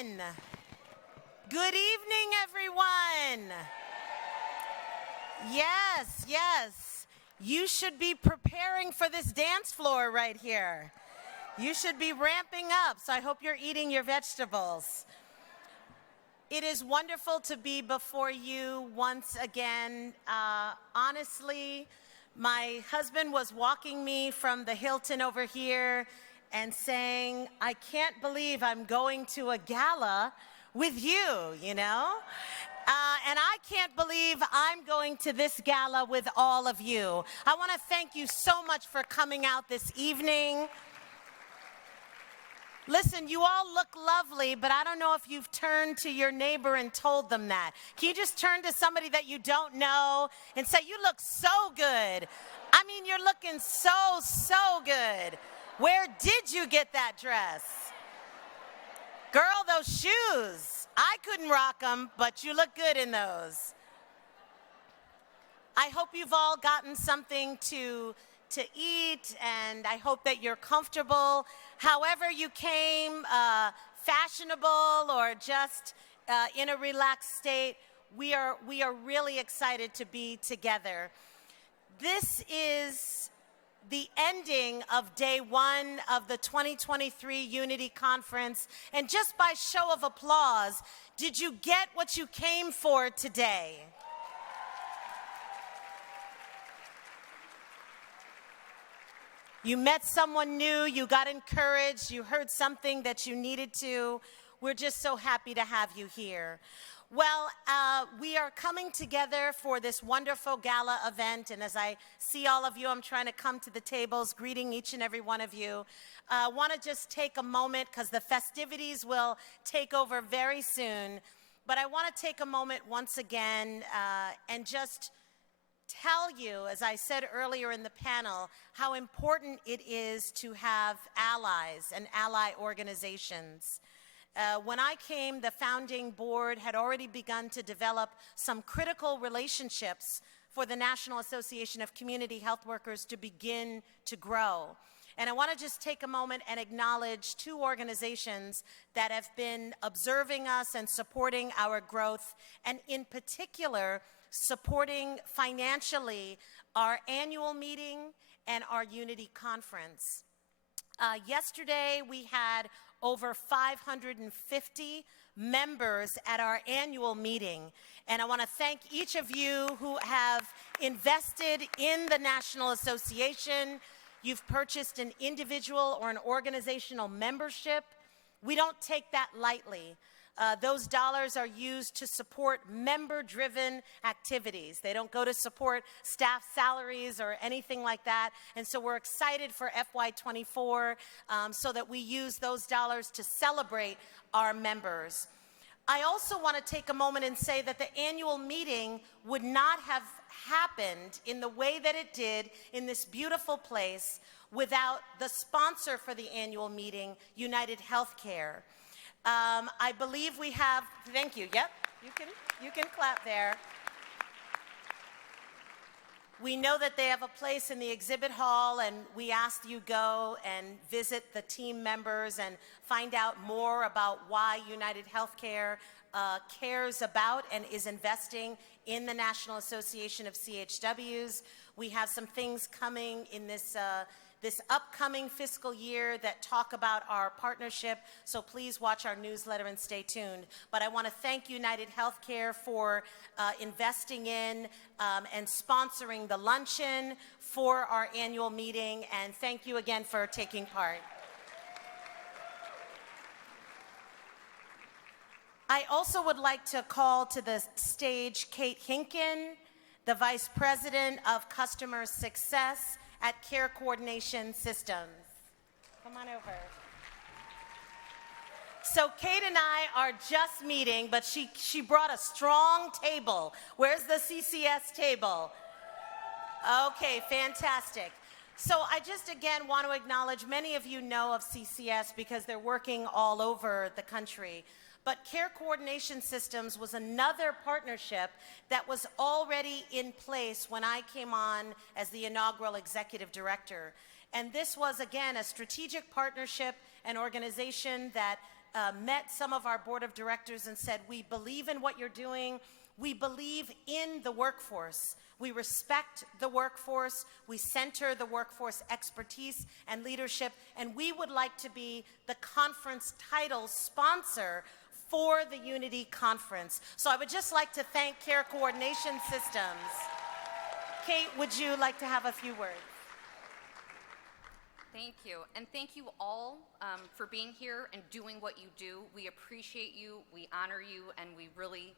Amen. Good evening, everyone. Yes, yes. You should be preparing for this dance floor right here. You should be ramping up, so I hope you're eating your vegetables. It is wonderful to be before you once again. Honestly, my husband was walking me from the Hilton over here and saying, I can't believe I'm going to a gala with you, you know? And I can't believe I'm going to this gala with all of you. I want to thank you so much for coming out this evening. Listen, you all look lovely, but I don't know if you've turned to your neighbor and told them that. Can you just turn to somebody that you don't know and say, you look so good? I mean, you're looking so good. Where did you get that dress? Girl, those shoes. I couldn't rock them, but you look good in those. I hope you've all gotten something to eat, and I hope that you're comfortable. However you came, fashionable or just in a relaxed state, we are really excited to be together. This is the ending of day one of the 2023 Unity Conference, and just by show of applause, did you get what you came for today? You met someone new, you got encouraged, you heard something that you needed to. We're just so happy to have you here. Well, we are coming together for this wonderful gala event, and as I see all of you, I'm trying to come to the tables, greeting each and every one of you. I want to just take a moment, because the festivities will take over very soon, but I want to take a moment once again and just tell you, as I said earlier in the panel, how important it is to have allies and ally organizations. When I came, the founding board had already begun to develop some critical relationships for the National Association of Community Health Workers to begin to grow. And I want to just take a moment and acknowledge two organizations that have been observing us and supporting our growth, and in particular, supporting financially our annual meeting and our Unity Conference. Yesterday, we had over 550 members at our annual meeting, and I want to thank each of you who have invested in the National Association. You've purchased an individual or an organizational membership. We don't take that lightly. Those dollars are used to support member-driven activities. They don't go to support staff salaries or anything like that. And so we're excited for FY24 so that we use those dollars to celebrate our members. I also want to take a moment and say that the annual meeting would not have happened in the way that it did in this beautiful place without the sponsor for the annual meeting, United Healthcare. I believe we have, thank you, yep, you can clap there. We know that they have a place in the exhibit hall, and we ask you go and visit the team members and find out more about why United Healthcare cares about and is investing in the National Association of CHWs. We have some things coming in this upcoming fiscal year that talk about our partnership, so please watch our newsletter and stay tuned. But I want to thank United Healthcare for investing in and sponsoring the luncheon for our annual meeting, and thank you again for taking part. I also would like to call to the stage Kate Hinken, the Vice President of Customer Success at Care Coordination Systems. Come on over. So Kate and I are just meeting, but she brought a strong table. Where's the CCS table? Okay, fantastic. So I just again want to acknowledge many of you know of CCS because they're working all over the country. But Care Coordination Systems was another partnership that was already in place when I came on as the inaugural executive director. And this was, again, a strategic partnership, an organization that met some of our board of directors and said, we believe in what you're doing. We believe in the workforce. We respect the workforce. We center the workforce expertise and leadership, and we would like to be the conference title sponsor for the Unity Conference. So I would just like to thank Care Coordination Systems. Kate, would you like to have a few words? Thank you, and thank you all for being here and doing what you do. We appreciate you, we honor you, and we really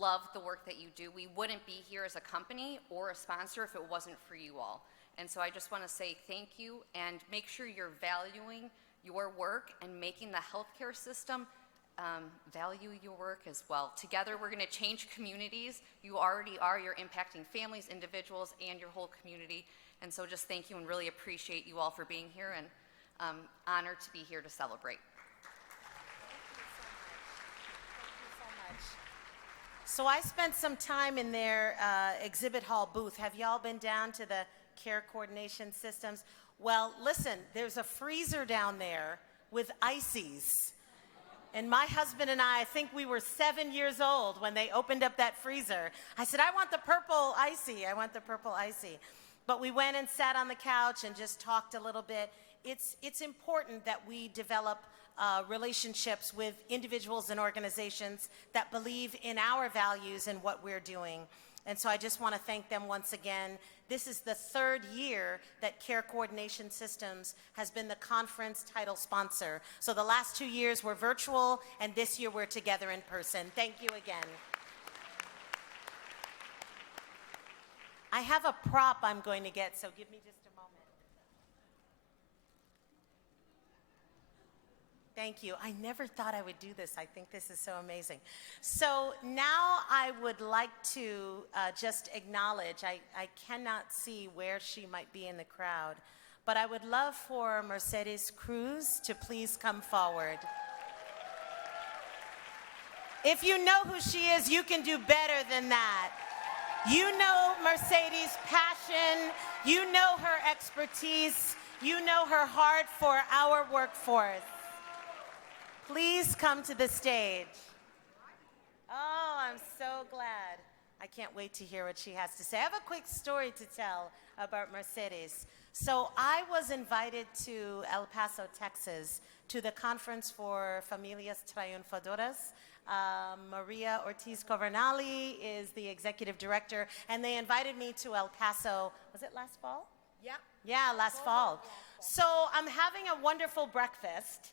love the work that you do. We wouldn't be here as a company or a sponsor if it wasn't for you all. And so I just want to say thank you, and make sure you're valuing your work and making the healthcare system value your work as well. Together we're going to change communities. You already are. You're impacting families, individuals, and your whole community. And so just thank you, and really appreciate you all for being here, and honored to be here to celebrate. So I spent some time in their exhibit hall booth. Have y'all been down to the Care Coordination Systems? Well, listen, there's a freezer down there with ices. And my husband and I think we were 7 years old when they opened up that freezer. I said, I want the purple icy. I want the purple icy. But we went and sat on the couch and just talked a little bit. It's important that we develop relationships with individuals and organizations that believe in our values and what we're doing. And so I just want to thank them once again. This is the 3rd year that Care Coordination Systems has been the conference title sponsor. So the last 2 years were virtual, and this year we're together in person. Thank you again. I have a prop I'm going to get, so give me just a moment. Thank you. I never thought I would do this. I think this is so amazing. So now I would like to just acknowledge, I cannot see where she might be in the crowd, but I would love for Mercedes Cruz to please come forward. If you know who she is, you can do better than that. You know Mercedes' passion, you know her expertise, you know her heart for our workforce. Please come to the stage. Oh, I'm so glad. I can't wait to hear what she has to say. I have a quick story to tell about Mercedes. So I was invited to El Paso, Texas, to the conference for Familias Triunfadoras. Maria Ortiz Covernali is the executive director, and they invited me to El Paso. Was it last fall? Yeah. Yeah, last fall. So I'm having a wonderful breakfast.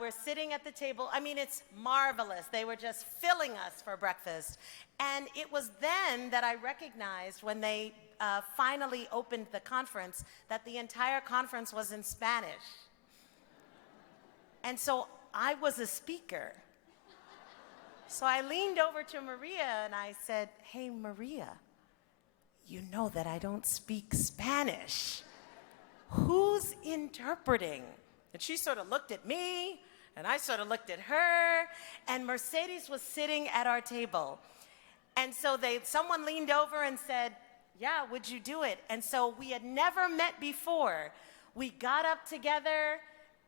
We're sitting at the table. I mean, it's marvelous. They were just filling us for breakfast. And it was then that I recognized, when they finally opened the conference, that the entire conference was in Spanish. And so I was a speaker. So I leaned over to Maria and I said, hey, Maria, you know that I don't speak Spanish. Who's interpreting? And she sort of looked at me, and I sort of looked at her, and Mercedes was sitting at our table. And so someone leaned over and said, yeah, would you do it? And so we had never met before. We got up together,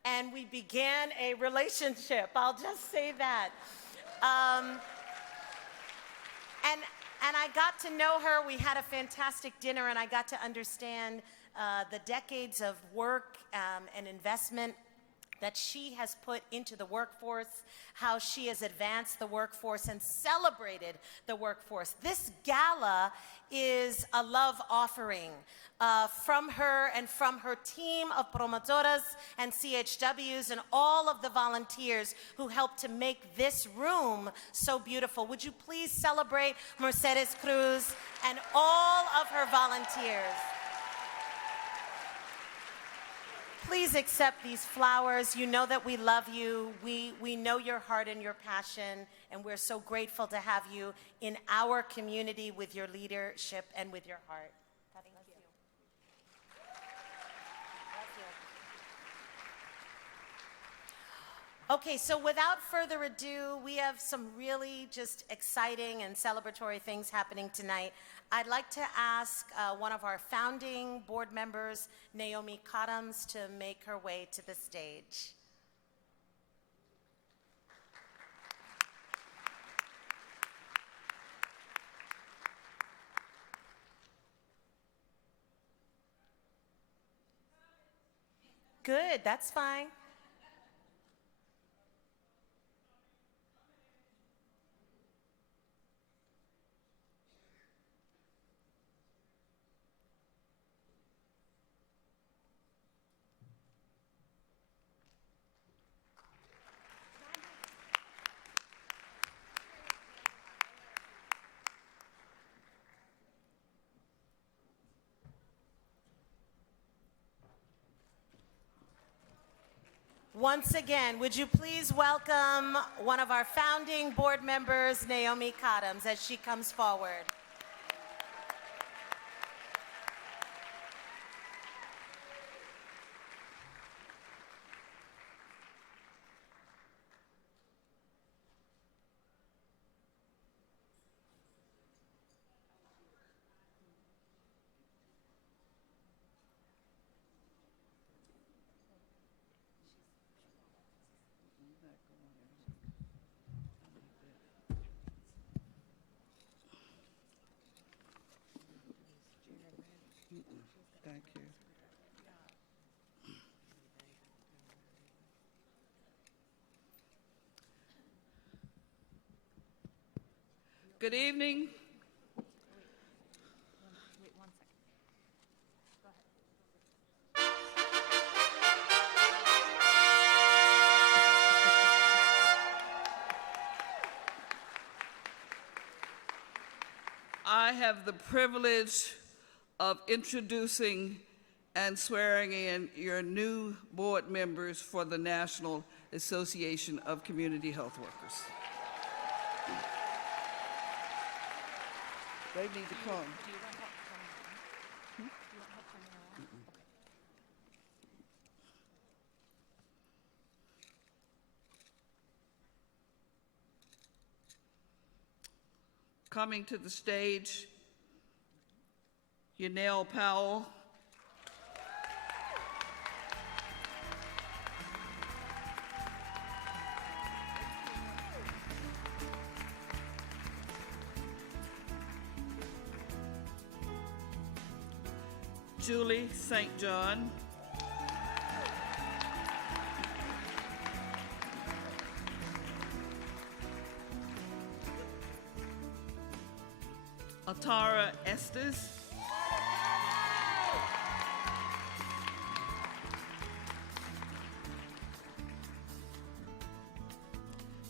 and we began a relationship. I'll just say that. And I got to know her. We had a fantastic dinner, and I got to understand the decades of work and investment that she has put into the workforce, how she has advanced the workforce and celebrated the workforce. This gala is a love offering from her and from her team of promotoras and CHWs and all of the volunteers who helped to make this room so beautiful. Would you please celebrate Mercedes Cruz and all of her volunteers? Please accept these flowers. You know that we love you. We know your heart and your passion, and we're so grateful to have you in our community with your leadership and with your heart. Thank you. Okay, so without further ado, we have some really just exciting and celebratory things happening tonight. I'd like to ask one of our founding board members, Naomi Cottams, to make her way to the stage. Good, that's fine. Once again, would you please welcome one of our founding board members, Naomi Cottams, as she comes forward. Thank you. Good evening. I have the privilege of introducing and swearing in your new board members for the National Association of Community Health Workers. They need to come. Coming to the stage, Yanelle Powell. Julie St. John. Atara Estes.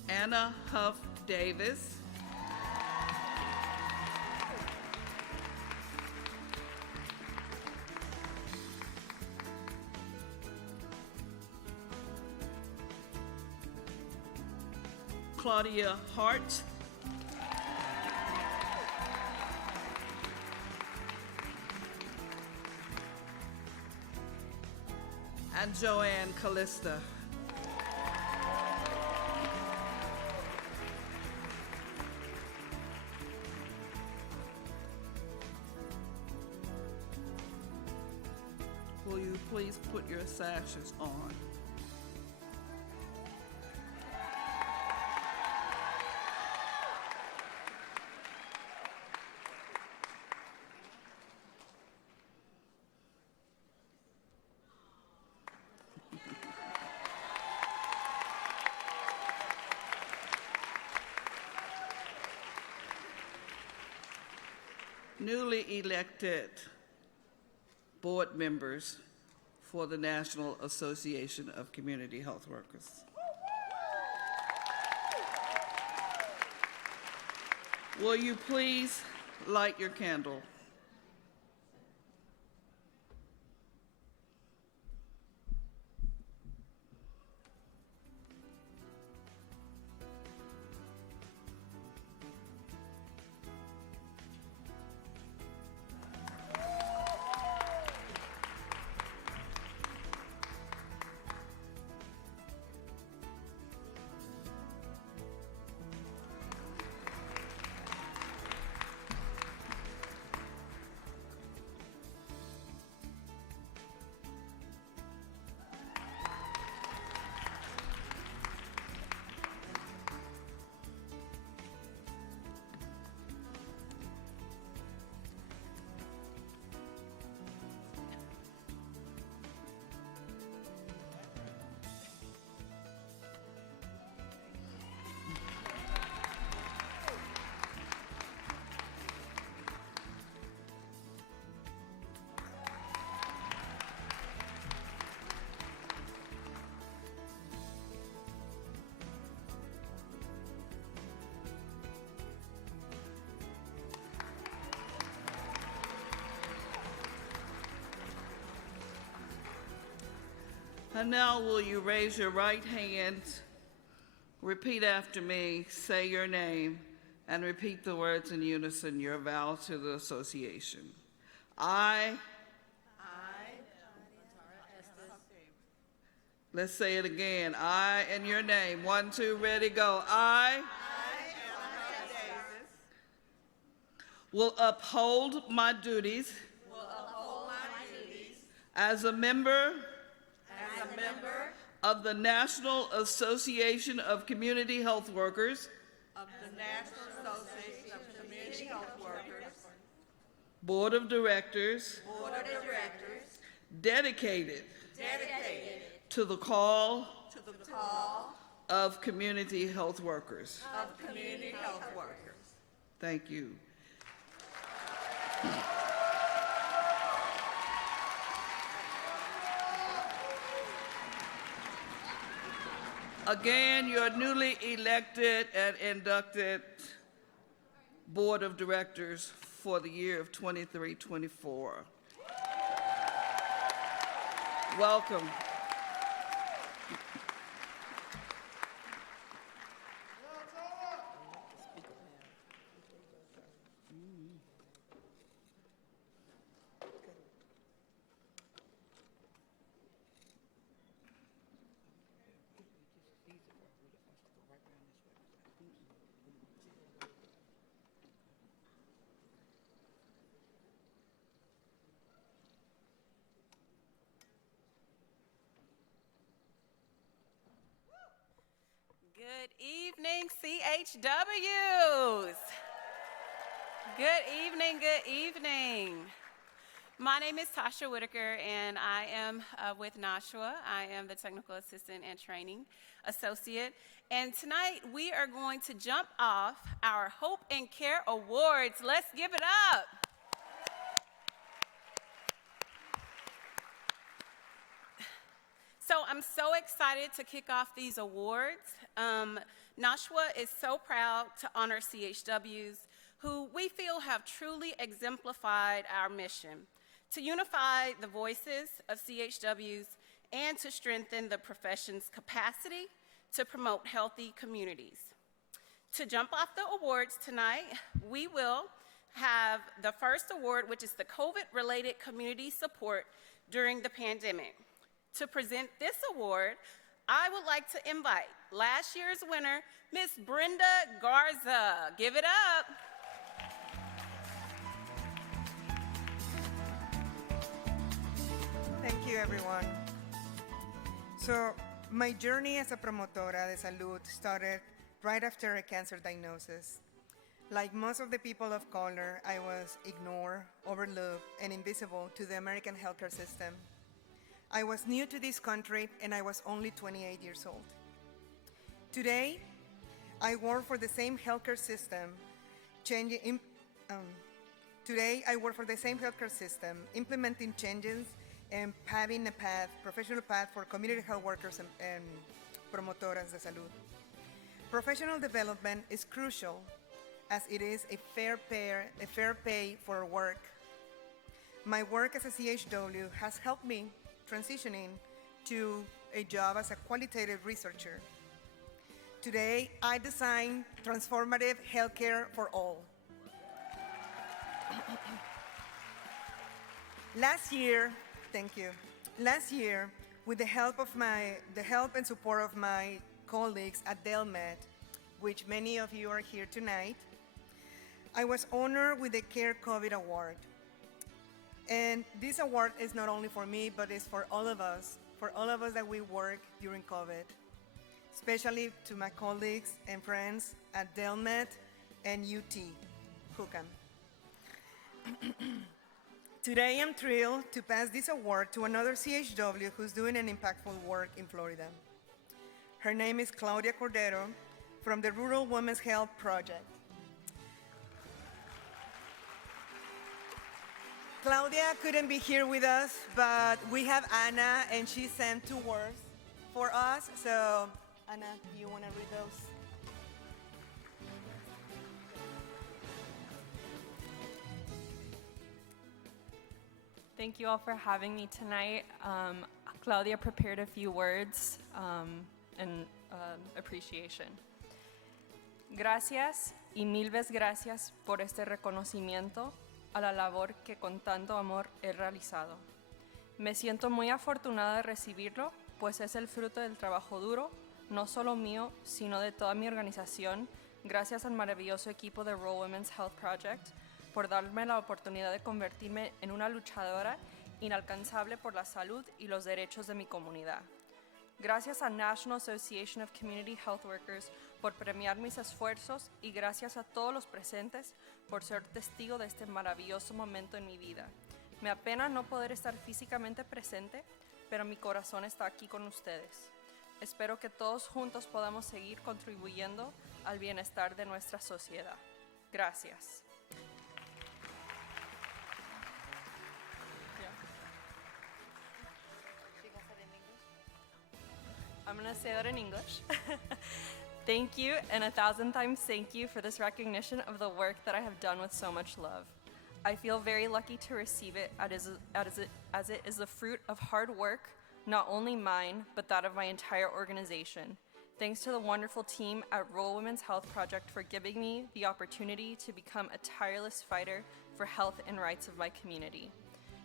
Anna Huff Davis. Claudia Hart. And Joanne Callista. Will you please put your sashes on? Newly elected board members for the National Association of Community Health Workers. Will you please light your candle? And now will you raise your right hand, repeat after me, say your name, and repeat the words in unison, your vow to the association. Let's say it again. I and your name. 1, 2, ready, go. I will uphold my duties as a member of the National Association of Community Health Workers Board of Directors, dedicated to the call of community health workers. Thank you. Again, your newly elected and inducted Board of Directors for the year of 23-24. Welcome. Good evening, CHWs. Good evening, good evening. My name is Tasha Whitaker, and I am with NACHW. I am the Technical Assistant and Training Associate. And tonight, we are going to jump off our Hope and Care Awards. Let's give it up. So I'm so excited to kick off these awards. NACHW is so proud to honor CHWs who we feel have truly exemplified our mission to unify the voices of CHWs and to strengthen the profession's capacity to promote healthy communities. To jump off the awards tonight, we will have the first award, which is the COVID-related community support during the pandemic. To present this award, I would like to invite last year's winner, Miss Brenda Garza. Give it up. Thank you, everyone. So, my journey as a promotora de salud started right after a cancer diagnosis. Like most of the people of color, I was ignored, overlooked, and invisible to the American healthcare system. I was new to this country, and I was only 28 years old. Today, I work for the same healthcare system, implementing changes and paving a path, professional path for community health workers and promotoras de salud. Professional development is crucial, as it is a fair pay for work. My work as a CHW has helped me transitioning to a job as a qualitative researcher. Today, I design transformative healthcare for all. Last year, with the help and support of my colleagues at DelMed, which many of you are here tonight, I was honored with the CARE COVID Award. And this award is not only for me, but it's for all of us that we work during COVID, especially to my colleagues and friends at DelMed and UT, Hookham. Today, I'm thrilled to pass this award to another CHW who's doing an impactful work in Florida. Her name is Claudia Cordero from the Rural Women's Health Project. Claudia couldn't be here with us, but we have Anna, and she sent 2 words for us. So, Anna, do you want to read those? Thank you all for having me tonight. Claudia prepared a few words in appreciation. Gracias y mil veces gracias por este reconocimiento a la labor que con tanto amor he realizado. Me siento muy afortunada de recibirlo, pues es el fruto del trabajo duro, no solo mío, sino de toda mi organización, gracias al maravilloso equipo de Rural Women's Health Project, por darme la oportunidad de convertirme en una luchadora inalcanzable por la salud y los derechos de mi comunidad. Gracias a National Association of Community Health Workers por premiar mis esfuerzos y gracias a todos los presentes por ser testigo de este maravilloso momento en mi vida. Me apena no poder estar físicamente presente, pero mi corazón está aquí con ustedes. Espero que todos juntos podamos seguir contribuyendo al bienestar de nuestra sociedad. Gracias. I'm going to say that in English. Thank you, and 1,000 times thank you for this recognition of the work that I have done with so much love. I feel very lucky to receive it as it is the fruit of hard work, not only mine, but that of my entire organization. Thanks to the wonderful team at Rural Women's Health Project for giving me the opportunity to become a tireless fighter for health and rights of my community.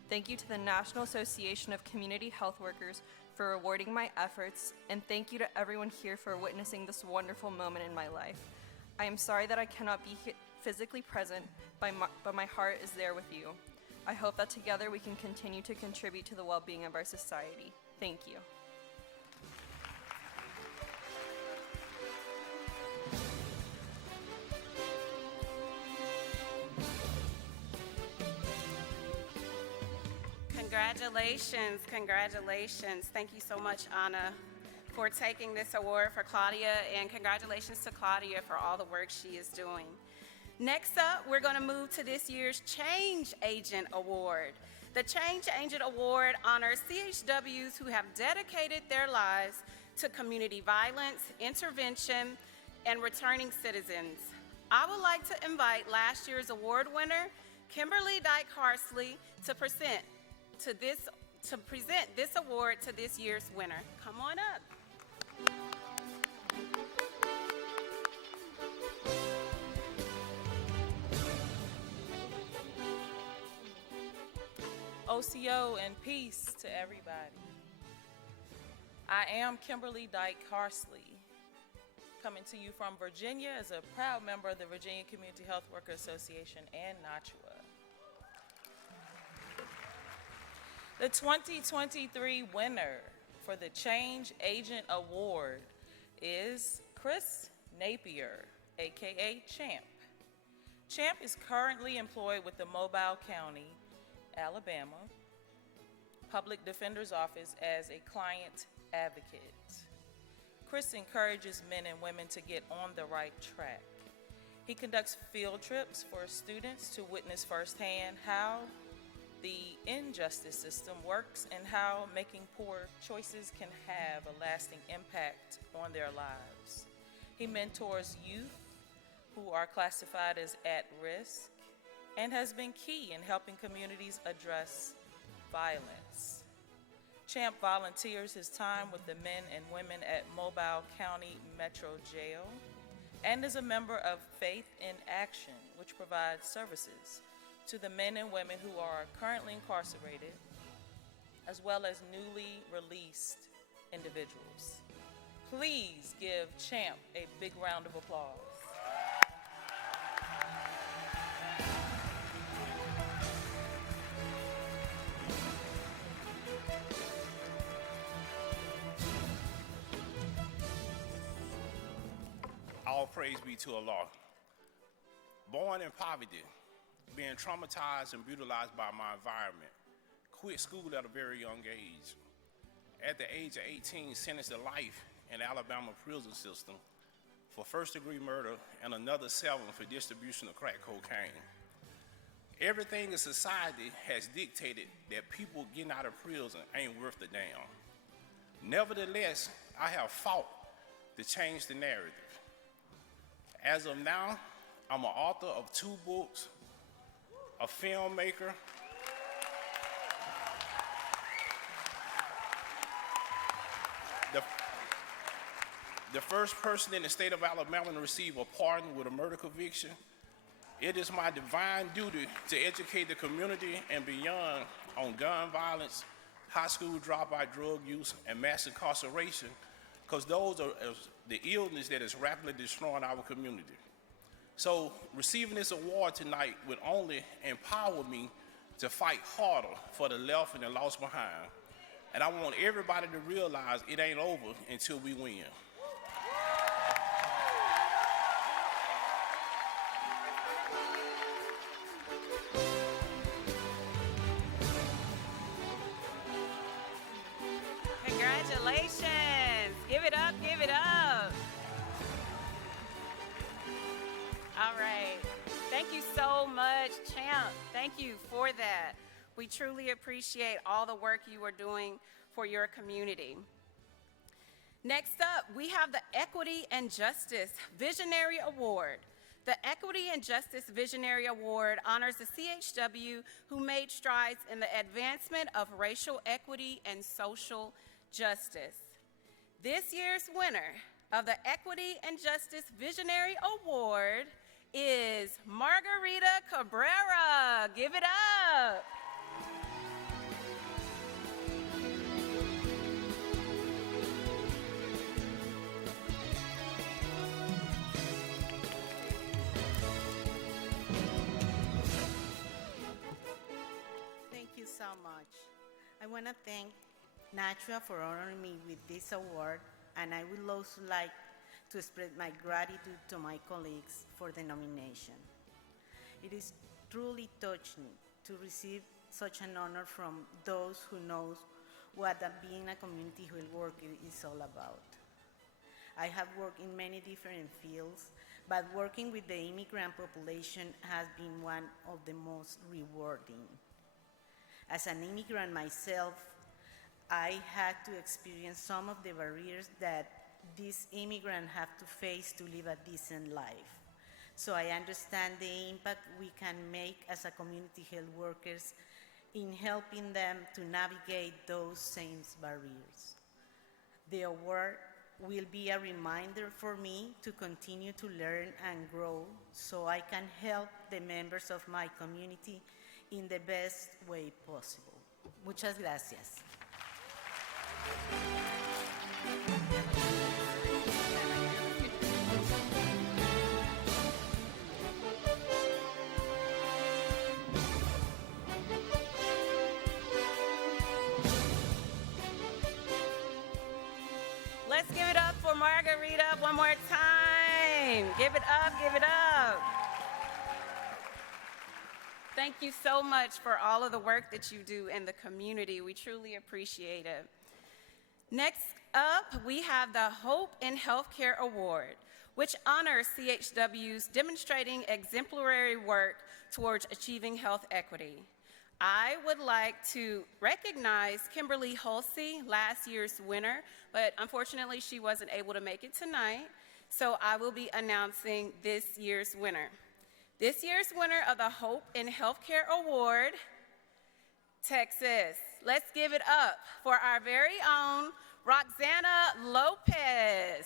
Thank you to the National Association of Community Health Workers for rewarding my efforts, and thank you to everyone here for witnessing this wonderful moment in my life. I am sorry that I cannot be physically present, but my heart is there with you. I hope that together we can continue to contribute to the well-being of our society. Thank you. Congratulations, congratulations. Thank you so much, Anna, for taking this award for Claudia, and congratulations to Claudia for all the work she is doing. Next up, we're going to move to this year's Change Agent Award. The Change Agent Award honors CHWs who have dedicated their lives to community violence, intervention, and returning citizens. I would like to invite last year's award winner, Kimberly Dyke Harsley, to present this award to this year's winner. Come on up. OCO and peace to everybody. I am Kimberly Dyke Harsley, coming to you from Virginia as a proud member of the Virginia Community Health Worker Association and NACHW. The 2023 winner for the Change Agent Award is Chris Napier, aka Champ. Champ is currently employed with the Mobile County, Alabama Public Defender's Office as a client advocate. Chris encourages men and women to get on the right track. He conducts field trips for students to witness firsthand how the injustice system works and how making poor choices can have a lasting impact on their lives. He mentors youth who are classified as at risk and has been key in helping communities address violence. Champ volunteers his time with the men and women at Mobile County Metro Jail and is a member of Faith in Action, which provides services to the men and women who are currently incarcerated, as well as newly released individuals. Please give Champ a big round of applause. All praise be to Allah. Born in poverty, being traumatized and brutalized by my environment, quit school at a very young age. At the age of 18, sentenced to life in the Alabama prison system for first-degree murder and another 7 for distribution of crack cocaine. Everything in society has dictated that people getting out of prison ain't worth a damn. Nevertheless, I have fought to change the narrative. As of now, I'm an author of 2 books, a filmmaker, The, the first person in the state of Alabama to receive a pardon with a murder conviction. It is my divine duty to educate the community and beyond on gun violence, high school dropout, drug use, and mass incarceration, because those are the illness that is rapidly destroying our community. So receiving this award tonight would only empower me to fight harder for the left and the lost behind. And I want everybody to realize it ain't over until we win. Congratulations. Give it up, give it up. All right. Thank you so much, Champ. Thank you for that. We truly appreciate all the work you are doing for your community. Next up, we have the Equity and Justice Visionary Award. The Equity and Justice Visionary Award honors the CHW who made strides in the advancement of racial equity and social justice. This year's winner of the Equity and Justice Visionary Award is Margarita Cabrera. Give it up. Thank you so much. I want to thank NACHW for honoring me with this award, and I would also like to express my gratitude to my colleagues for the nomination. It is truly touching to receive such an honor from those who knows what being a community health worker is all about. I have worked in many different fields, but working with the immigrant population has been one of the most rewarding. As an immigrant myself, I had to experience some of the barriers that these immigrants have to face to live a decent life. So I understand the impact we can make as a community health workers in helping them to navigate those same barriers. The award will be a reminder for me to continue to learn and grow so I can help the members of my community in the best way possible. Muchas gracias. Let's give it up for Margarita one more time. Give it up, give it up. Thank you so much for all of the work that you do in the community. We truly appreciate it. Next up, we have the Hope in Healthcare Award, which honors CHWs demonstrating exemplary work towards achieving health equity. I would like to recognize Kimberly Hulsey, last year's winner, but unfortunately she wasn't able to make it tonight, so I will be announcing this year's winner. This year's winner of the Hope in Healthcare Award, Texas. Let's give it up for our very own Roxana Lopez.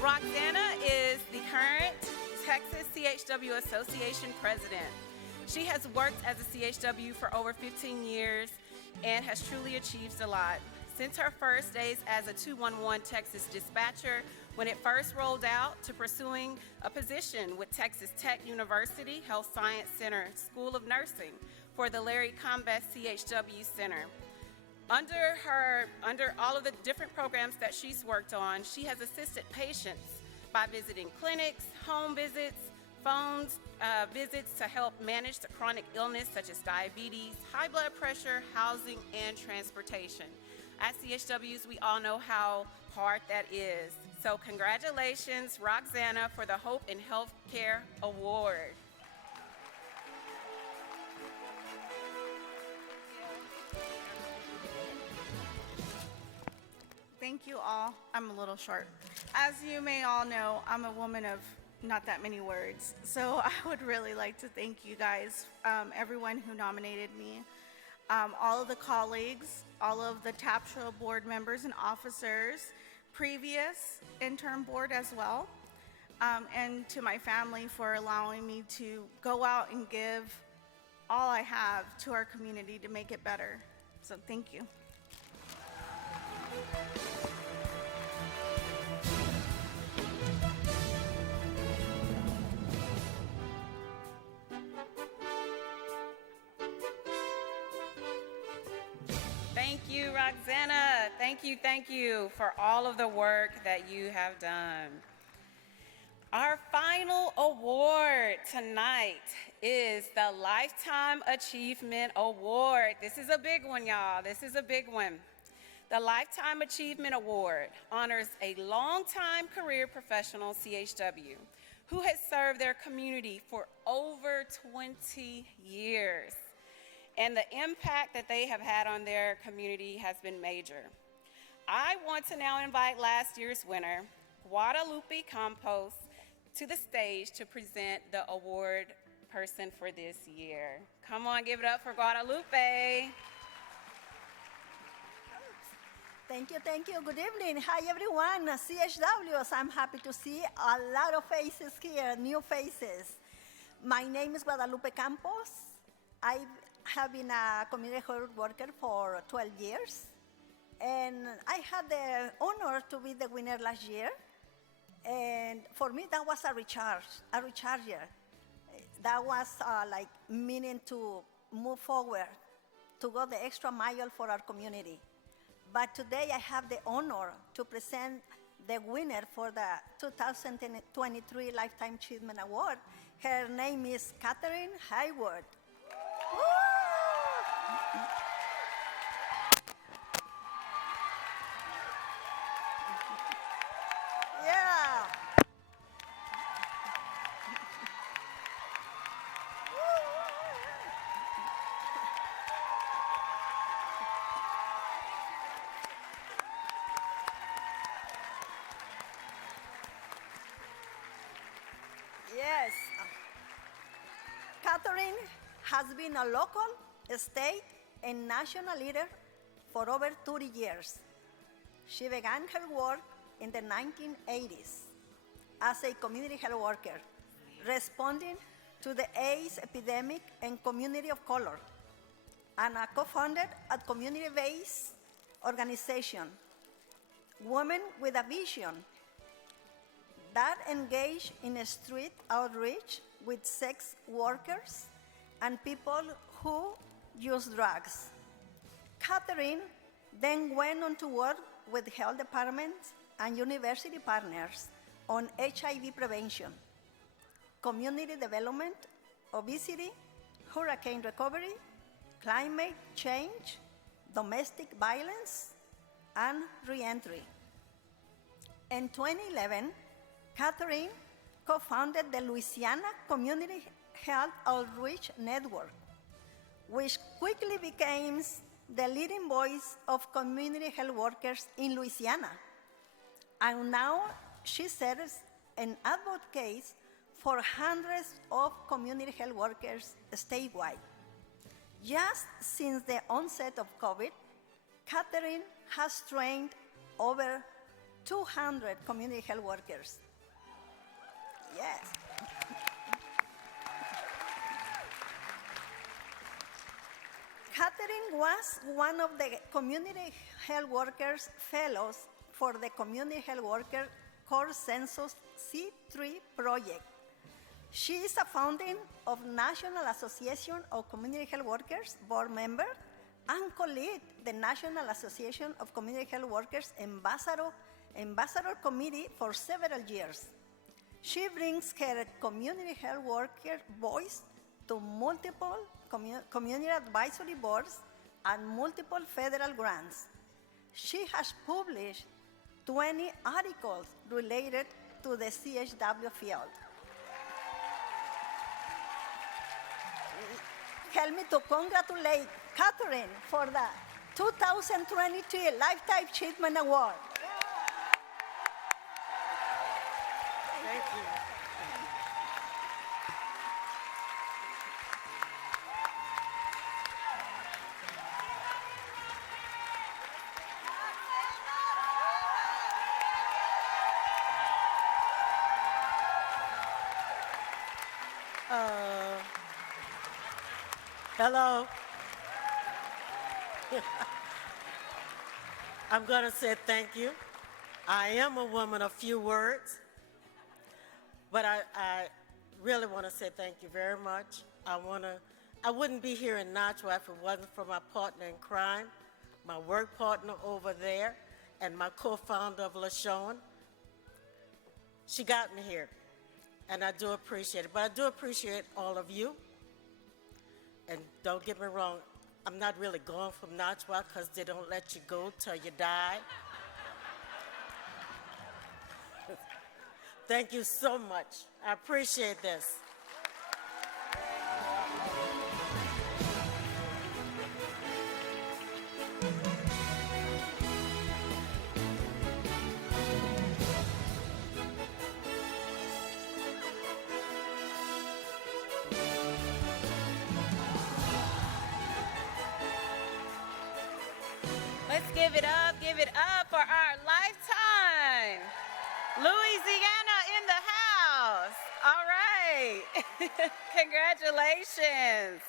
Roxana is the current Texas CHW Association president. She has worked as a CHW for over 15 years and has truly achieved a lot. Since her first days as a 211 Texas dispatcher, when it first rolled out, to pursuing a position with Texas Tech University Health Science Center School of Nursing for the Larry Combest CHW Center. Under all of the different programs that she's worked on, she has assisted patients by visiting clinics, home visits, phones visits to help manage the chronic illness such as diabetes, high blood pressure, housing, and transportation. As CHWs, we all know how hard that is. So congratulations, Roxana, for the Hope in Healthcare Award. Thank you all. I'm a little short. As you may all know, I'm a woman of not that many words. So I would really like to thank you guys, everyone who nominated me, all of the colleagues, all of the TAPTRA board members and officers, previous intern board as well, and to my family for allowing me to go out and give all I have to our community to make it better. So thank you. Thank you, Roxana. Thank you for all of the work that you have done. Our final award tonight is the Lifetime Achievement Award. This is a big one, y'all. This is a big one. The Lifetime Achievement Award honors a longtime career professional, CHW, who has served their community for over 20 years. And the impact that they have had on their community has been major. I want to now invite last year's winner, Guadalupe Campos, to the stage to present the award person for this year. Come on, give it up for Guadalupe. Thank you. Good evening. Hi, everyone. CHWs, I'm happy to see a lot of faces here, new faces. My name is Guadalupe Campos. I have been a community health worker for 12 years. And I had the honor to be the winner last year. And for me, that was a recharger. That was like meaning to move forward, to go the extra mile for our community. But today I have the honor to present the winner for the 2023 Lifetime Achievement Award. Her name is Catherine Hayward. Yeah. Yes. Catherine has been a local, state, and national leader for over 30 years. She began her work in the 1980s as a community health worker, responding to the AIDS epidemic and community of color, and co-founded a community-based organization, Women with a Vision, that engage in street outreach with sex workers and people who use drugs. Catherine then went on to work with health departments and university partners on HIV prevention, community development, obesity, hurricane recovery, climate change, domestic violence, and reentry. In 2011, Catherine co-founded the Louisiana Community Health Outreach Network, which quickly became the leading voice of community health workers in Louisiana. And now she serves and advocates for hundreds of community health workers statewide. Just since the onset of COVID, Catherine has trained over 200 community health workers. Yes. Catherine was one of the community health workers fellows for the Community Health Worker Core Census C3 project. She is a founding of National Association of Community Health Workers board member and co-lead the National Association of Community Health Workers Ambassador Committee for several years. She brings her community health worker voice to multiple community advisory boards and multiple federal grants. She has published 20 articles related to the CHW field. Help me to congratulate Catherine for the 2023 Lifetime Achievement Award. Thank you. Hello. I'm going to say thank you. I am a woman of few words, but I really want to say thank you very much. I wouldn't be here in NACHW if it wasn't for my partner in crime, my work partner over there, and my co-founder of LaShawn. She got me here, and I do appreciate it. But I do appreciate all of you. And don't get me wrong, I'm not really going from NACHW because they don't let you go till you die. Thank you so much. I appreciate this. Let's give it up for our lifetime. Louisiana in the house. All right. Congratulations.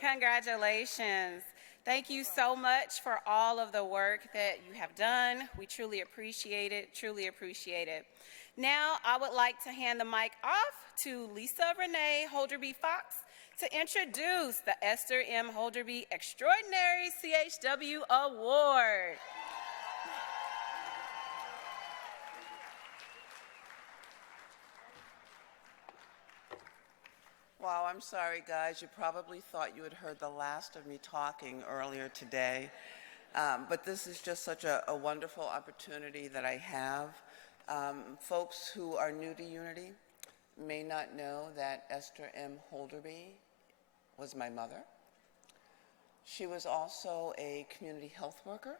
Congratulations. Thank you so much for all of the work that you have done. We truly appreciate it, truly appreciate it. Now, I would like to hand the mic off to Lisa Renee Holderby Fox to introduce the Esther M. Holderby Extraordinary CHW Award. Wow, I'm sorry, guys. You probably thought you had heard the last of me talking earlier today. But this is just such a wonderful opportunity that I have. Folks who are new to Unity may not know that Esther M. Holderby was my mother. She was also a community health worker.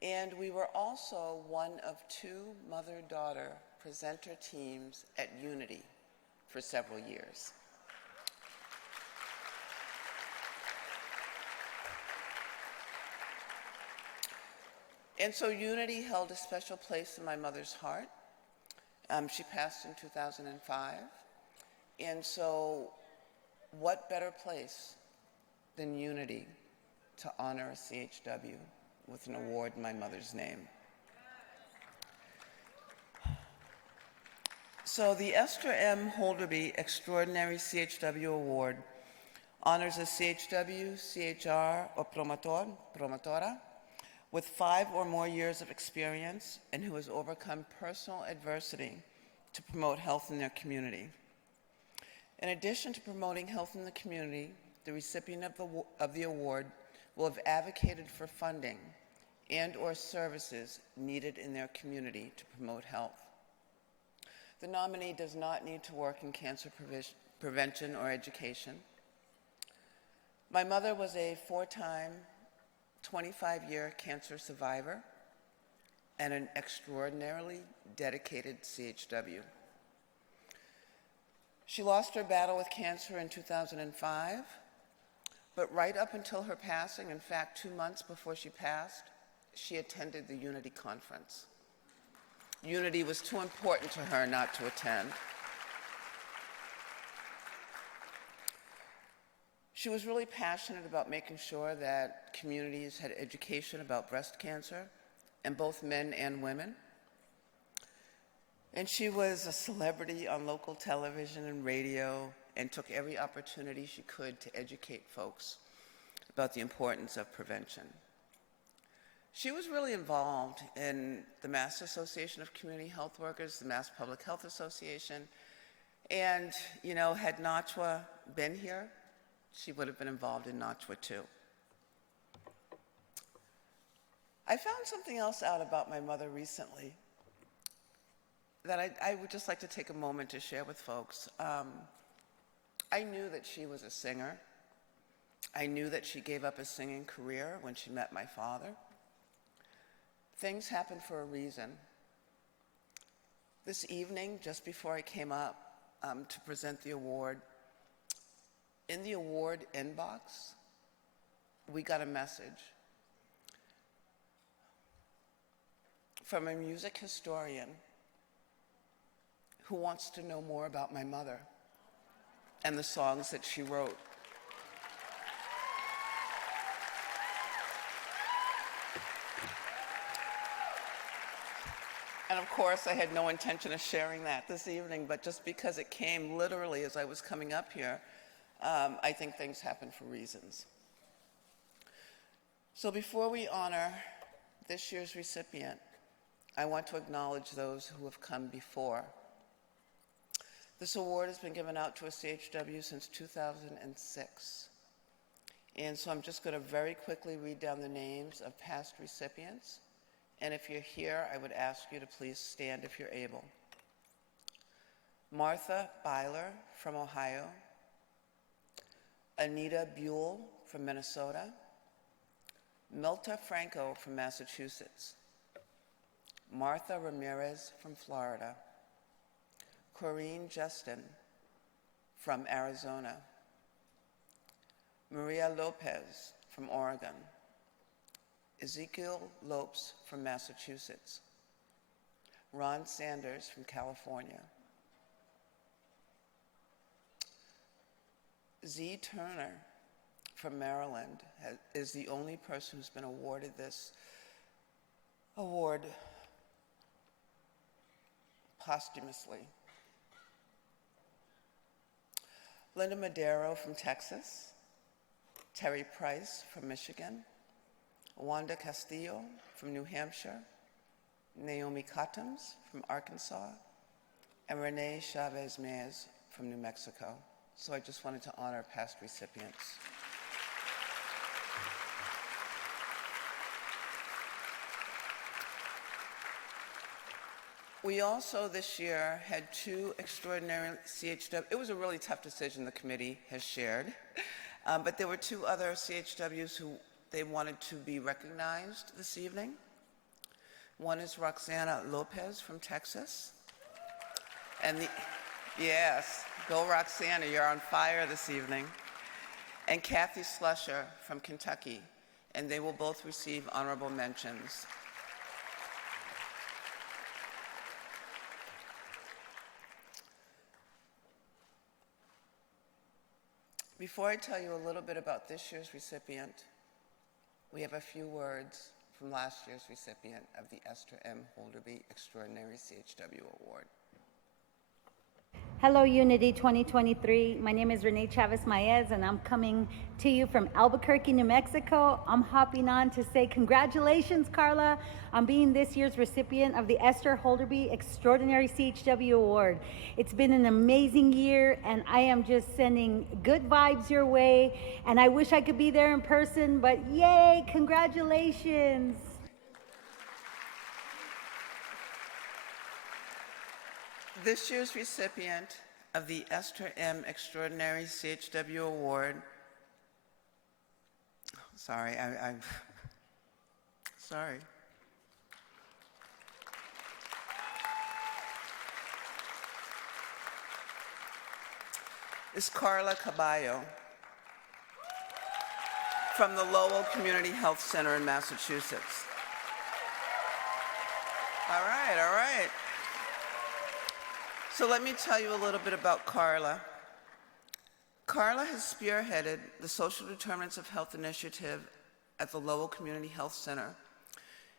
And we were also one of two mother-daughter presenter teams at Unity for several years. And so Unity held a special place in my mother's heart. She passed in 2005. And so what better place than Unity to honor a CHW with an award in my mother's name? So the Esther M. Holderby Extraordinary CHW Award honors a CHW, CHR, or promotora with 5 or more years of experience and who has overcome personal adversity to promote health in their community. In addition to promoting health in the community, the recipient of the award will have advocated for funding and/or services needed in their community to promote health. The nominee does not need to work in cancer prevention or education. My mother was a 4-time, 25-year cancer survivor and an extraordinarily dedicated CHW. She lost her battle with cancer in 2005, but right up until her passing, in fact, 2 months before she passed, she attended the Unity Conference. Unity was too important to her not to attend. She was really passionate about making sure that communities had education about breast cancer, and both men and women. And she was a celebrity on local television and radio and took every opportunity she could to educate folks about the importance of prevention. She was really involved in the Mass Association of Community Health Workers, the Mass Public Health Association, and, you know, had NACHW been here, she would have been involved in NACHW too. I found something else out about my mother recently that I would just like to take a moment to share with folks. I knew that she was a singer. I knew that she gave up a singing career when she met my father. Things happen for a reason. This evening, just before I came up to present the award, in the award inbox, we got a message from a music historian who wants to know more about my mother and the songs that she wrote. And of course, I had no intention of sharing that this evening, but just because it came literally as I was coming up here, I think things happen for reasons. So before we honor this year's recipient, I want to acknowledge those who have come before. This award has been given out to a CHW since 2006. And so I'm just going to very quickly read down the names of past recipients. And if you're here, I would ask you to please stand if you're able. Martha Byler from Ohio. Anita Buell from Minnesota. Milta Franco from Massachusetts. Martha Ramirez from Florida. Corinne Justin from Arizona. Maria Lopez from Oregon. Ezekiel Lopes from Massachusetts. Ron Sanders from California. Z. Turner from Maryland is the only person who's been awarded this award posthumously. Linda Madero from Texas. Terry Price from Michigan. Wanda Castillo from New Hampshire. Naomi Cottums from Arkansas. And Renee Chavez Mez from New Mexico. So I just wanted to honor past recipients. We also this year had two extraordinary CHW. It was a really tough decision the committee has shared, but there were two other CHWs who they wanted to be recognized this evening. One is Roxana Lopez from Texas, and yes, go Roxana, you're on fire this evening. And Kathy Slusher from Kentucky, and they will both receive honorable mentions. Before I tell you a little bit about this year's recipient, we have a few words from last year's recipient of the Esther M. Holderby Extraordinary CHW Award. Hello, Unity 2023. My name is Renee Chavez Maez, and I'm coming to you from Albuquerque, New Mexico. I'm hopping on to say congratulations, Carla, on being this year's recipient of the Esther Holderby Extraordinary CHW Award. It's been an amazing year, and I am just sending good vibes your way, and I wish I could be there in person, but yay, congratulations. This year's recipient of the Esther M. Extraordinary CHW Award, sorry, sorry. Is Carla Caballo from the Lowell Community Health Center in Massachusetts. All right. So let me tell you a little bit about Carla. Carla has spearheaded the Social Determinants of Health initiative at the Lowell Community Health Center,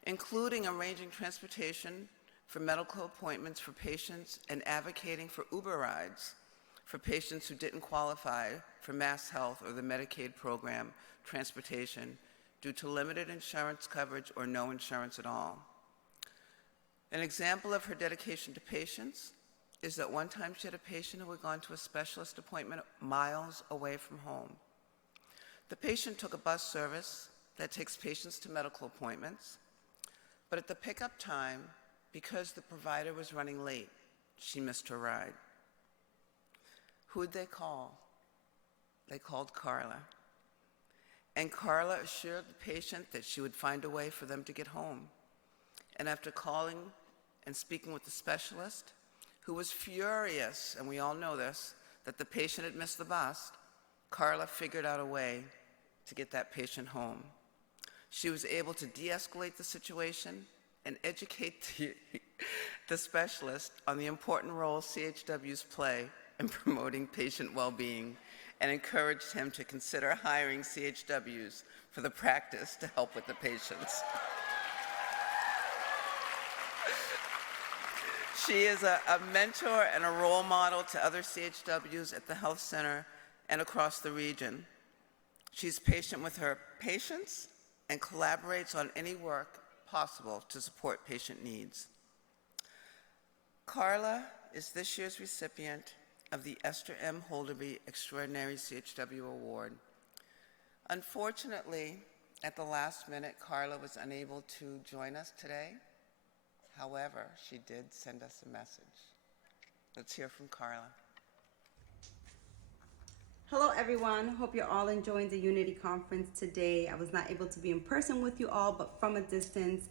including arranging transportation for medical appointments for patients and advocating for Uber rides for patients who didn't qualify for Mass Health or the Medicaid program transportation due to limited insurance coverage or no insurance at all. An example of her dedication to patients is that one time she had a patient who had gone to a specialist appointment miles away from home. The patient took a bus service that takes patients to medical appointments, but at the pickup time, because the provider was running late, she missed her ride. Who'd they call? They called Carla. And Carla assured the patient that she would find a way for them to get home. And after calling and speaking with the specialist, who was furious, and we all know this, that the patient had missed the bus, Carla figured out a way to get that patient home. She was able to de-escalate the situation and educate the specialist on the important role CHWs play in promoting patient well-being, and encouraged him to consider hiring CHWs for the practice to help with the patients. She is a mentor and a role model to other CHWs at the Health Center and across the region. She's patient with her patients and collaborates on any work possible to support patient needs. Carla is this year's recipient of the Esther M. Holderby Extraordinary CHW Award. Unfortunately, at the last minute, Carla was unable to join us today. However, she did send us a message. Let's hear from Carla. Hello everyone, hope you're all enjoying the Unity Conference today. I was not able to be in person with you all, but from a distance,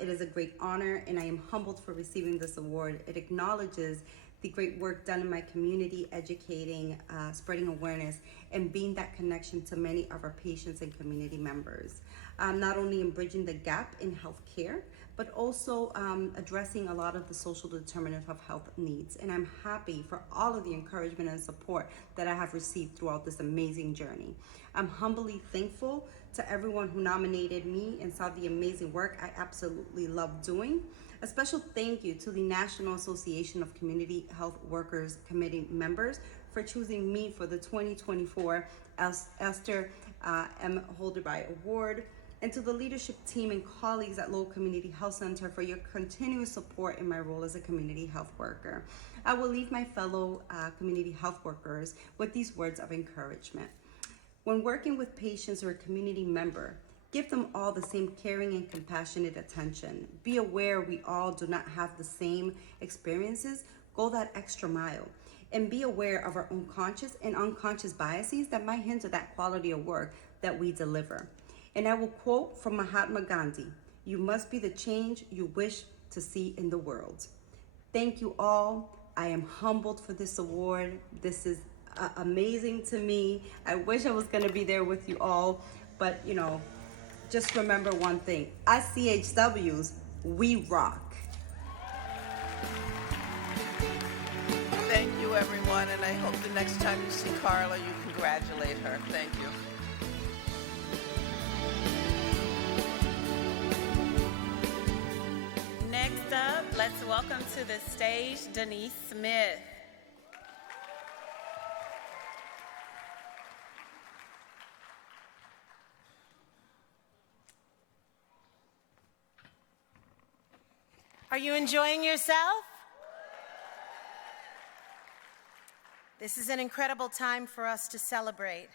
it is a great honor and I am humbled for receiving this award. It acknowledges the great work done in my community, educating, spreading awareness, and being that connection to many of our patients and community members. Not only in bridging the gap in healthcare, but also addressing a lot of the social determinant of health needs. And I'm happy for all of the encouragement and support that I have received throughout this amazing journey. I'm humbly thankful to everyone who nominated me and saw the amazing work I absolutely love doing. A special thank you to the National Association of Community Health Workers Committee members for choosing me for the 2024 Esther M. Holderby Award, and to the leadership team and colleagues at Lowell Community Health Center for your continuous support in my role as a community health worker. I will leave my fellow community health workers with these words of encouragement. When working with patients or a community member, give them all the same caring and compassionate attention. Be aware we all do not have the same experiences. Go that extra mile. And be aware of our own conscious and unconscious biases that might hinder that quality of work that we deliver. And I will quote from Mahatma Gandhi, "You must be the change you wish to see in the world." Thank you all. I am humbled for this award. This is amazing to me. I wish I was gonna be there with you all, but you know, just remember one thing, as CHWs, we rock. Thank you, everyone, and I hope the next time you see Carla, you congratulate her. Thank you. Next up, let's welcome to the stage Denise Smith. Are you enjoying yourself? This is an incredible time for us to celebrate.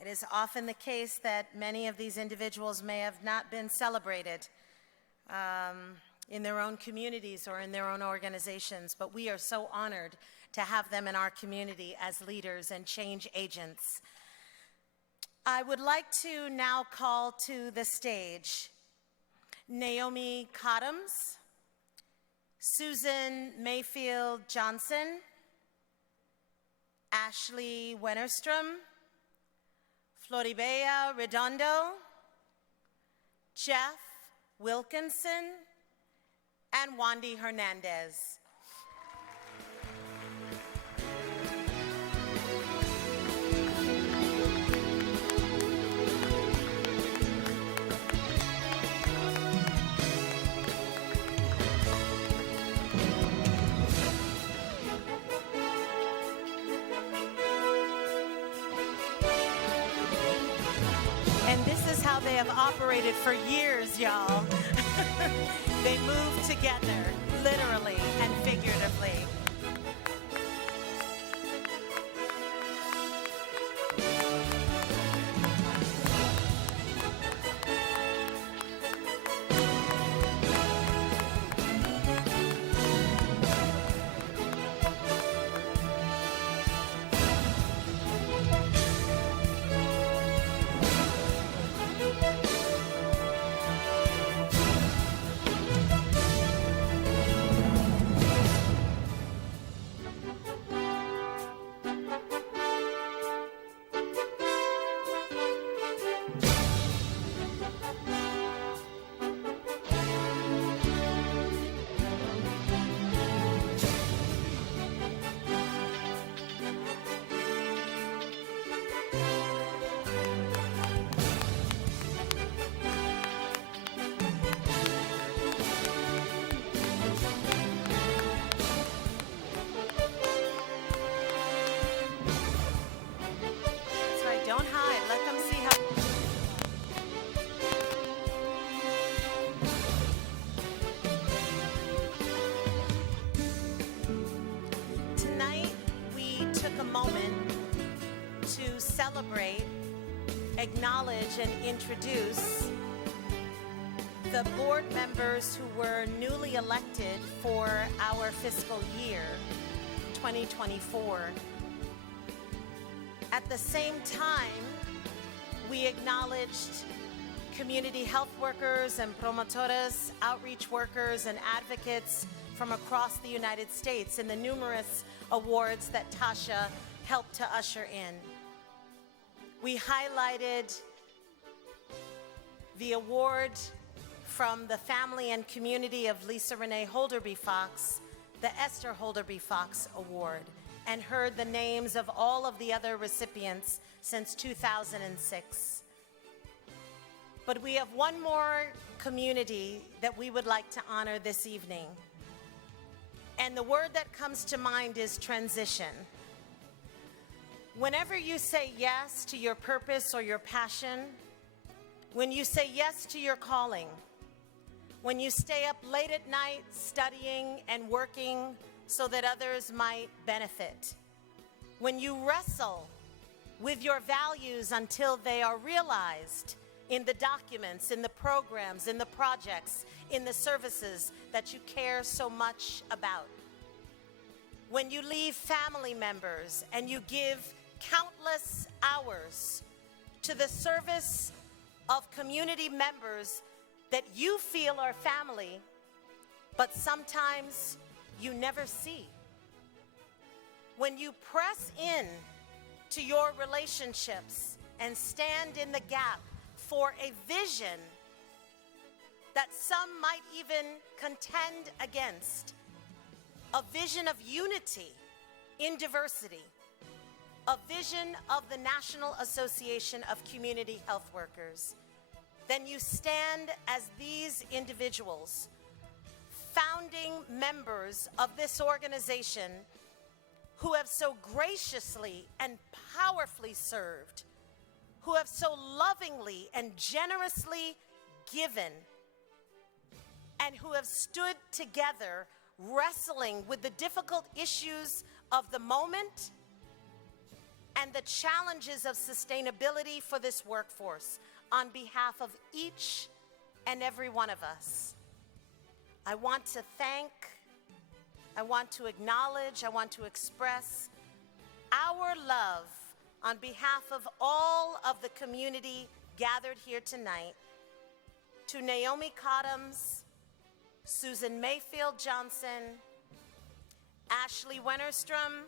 It is often the case that many of these individuals may have not been celebrated in their own communities or in their own organizations, but we are so honored to have them in our community as leaders and change agents. I would like to now call to the stage Naomi Cottams, Susan Mayfield Johnson, Ashley Wennerstrom, Floribea Redondo, Jeff Wilkinson, and Wandy Hernandez. And this is how they have operated for years, y'all. They move together, literally and figuratively. celebrate, acknowledge, and introduce the board members who were newly elected for our fiscal year 2024. At the same time, we acknowledged community health workers and promotoras, outreach workers and advocates from across the United States in the numerous awards that Tasha helped to usher in. We highlighted the award from the family and community of Lisa Renee Holderby Fox, the Esther Holderby Fox Award, and heard the names of all of the other recipients since 2006. But we have one more community that we would like to honor this evening. And the word that comes to mind is transition. Whenever you say yes to your purpose or your passion, when you say yes to your calling, when you stay up late at night studying and working so that others might benefit, when you wrestle with your values until they are realized in the documents, in the programs, in the projects, in the services that you care so much about, when you leave family members and you give countless hours to the service of community members that you feel are family, but sometimes you never see. When you press in to your relationships and stand in the gap for a vision that some might even contend against, a vision of unity in diversity, a vision of the National Association of Community Health Workers, then you stand as these individuals, founding members of this organization who have so graciously and powerfully served, who have so lovingly and generously given, and who have stood together wrestling with the difficult issues of the moment and the challenges of sustainability for this workforce on behalf of each and every one of us. I want to thank, I want to acknowledge, I want to express our love on behalf of all of the community gathered here tonight to Naomi Cottums, Susan Mayfield Johnson, Ashley Wennerstrom,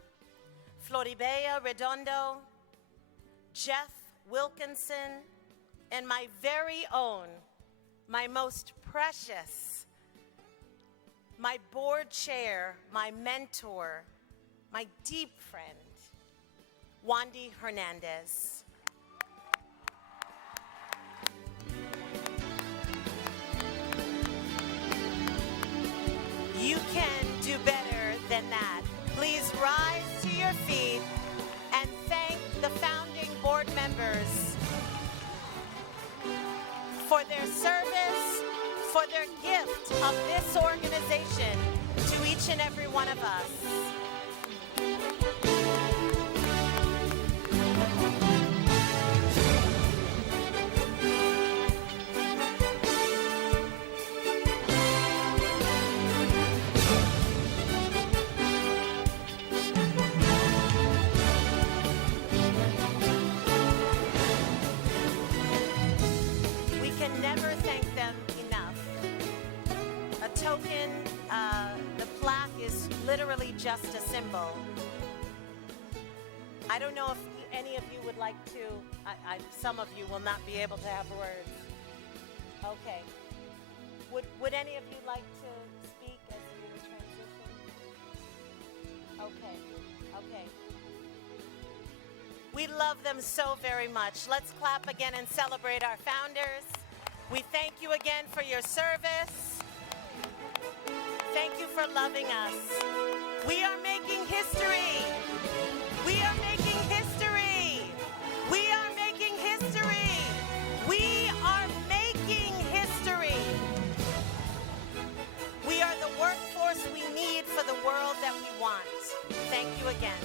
Floribea Redondo, Jeff Wilkinson, and my very own, my most precious, my board chair, my mentor, my deep friend, Wandy Hernandez. You can do better than that. Please rise to your feet and thank the founding board members for their service, for their gift of this organization to each and every one of us. The plaque is literally just a symbol. I don't know if any of you would like to, some of you will not be able to have words. Okay. Would any of you like to speak as you transition? Okay. We love them so very much. Let's clap again and celebrate our founders. We thank you again for your service. Thank you for loving us. We are making history. We are making history. We are making history. We are making history. We are the workforce we need for the world that we want. Thank you again.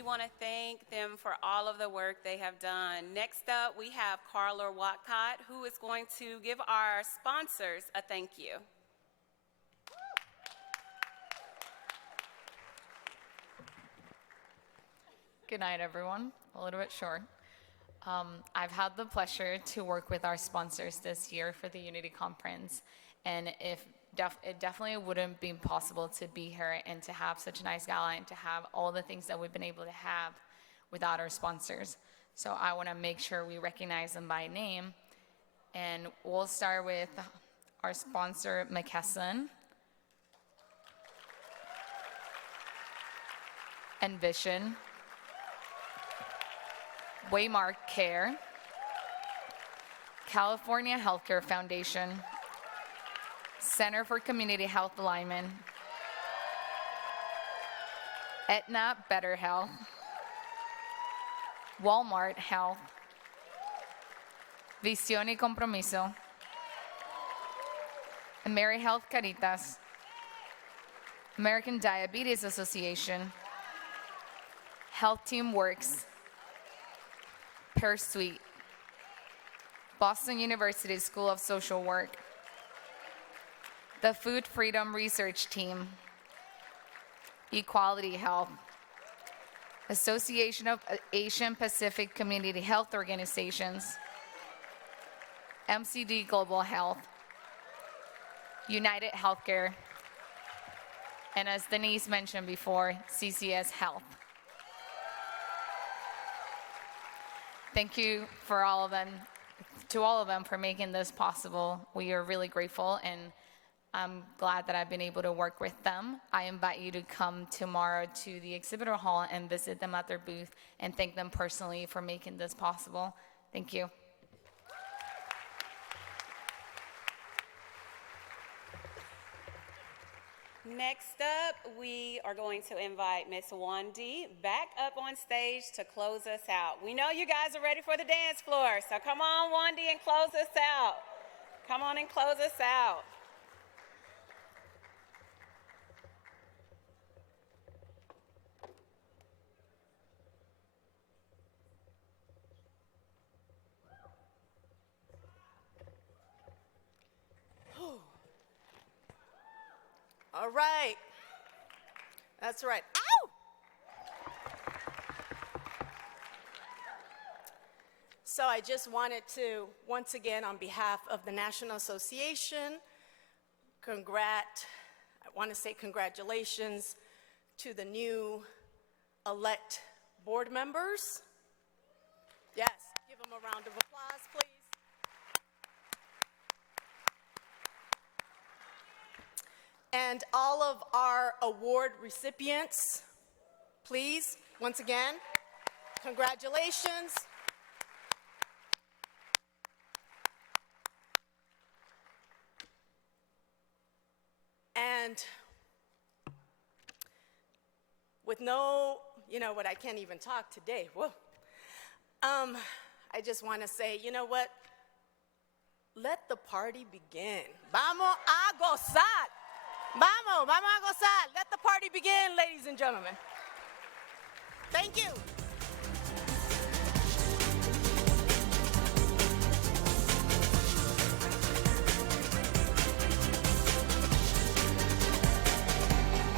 We want to thank them for all of the work they have done. Next up, we have Carla Watcott, who is going to give our sponsors a thank you. Good night, everyone. A little bit short. I've had the pleasure to work with our sponsors this year for the Unity Conference, and it definitely wouldn't be possible to be here and to have such a nice gala and to have all the things that we've been able to have without our sponsors. So I want to make sure we recognize them by name, and we'll start with our sponsor, McKesson, Envision, Waymark Care, California Healthcare Foundation, Center for Community Health Alignment, Aetna Better Health, Walmart Health, Visión y Compromiso, AmeriHealth Caritas, American Diabetes Association, Health Team Works, Pursuit, Boston University School of Social Work, the Food Freedom Research Team, Equality Health, Association of Asian Pacific Community Health Organizations, MCD Global Health, United Healthcare, and as Denise mentioned before, CCS Health. Thank you for all of them, to all of them for making this possible. We are really grateful, and I'm glad that I've been able to work with them. I invite you to come tomorrow to the exhibitor hall and visit them at their booth and thank them personally for making this possible. Thank you. Next up, we are going to invite Miss Wandy back up on stage to close us out. We know you guys are ready for the dance floor, so come on, Wandy, and close us out. Come on and close us out. All right. That's right. Ow! So I just wanted to, once again, on behalf of the National Association, I want to say congratulations to the new elect board members. Yes, give them a round of applause, please. And all of our award recipients, please, once again, congratulations. And with no, I can't even talk today. Whoa. I just want to say, you know what? Let the party begin. Vamos a gozar. Vamos a gozar. Let the party begin, ladies and gentlemen. Thank you.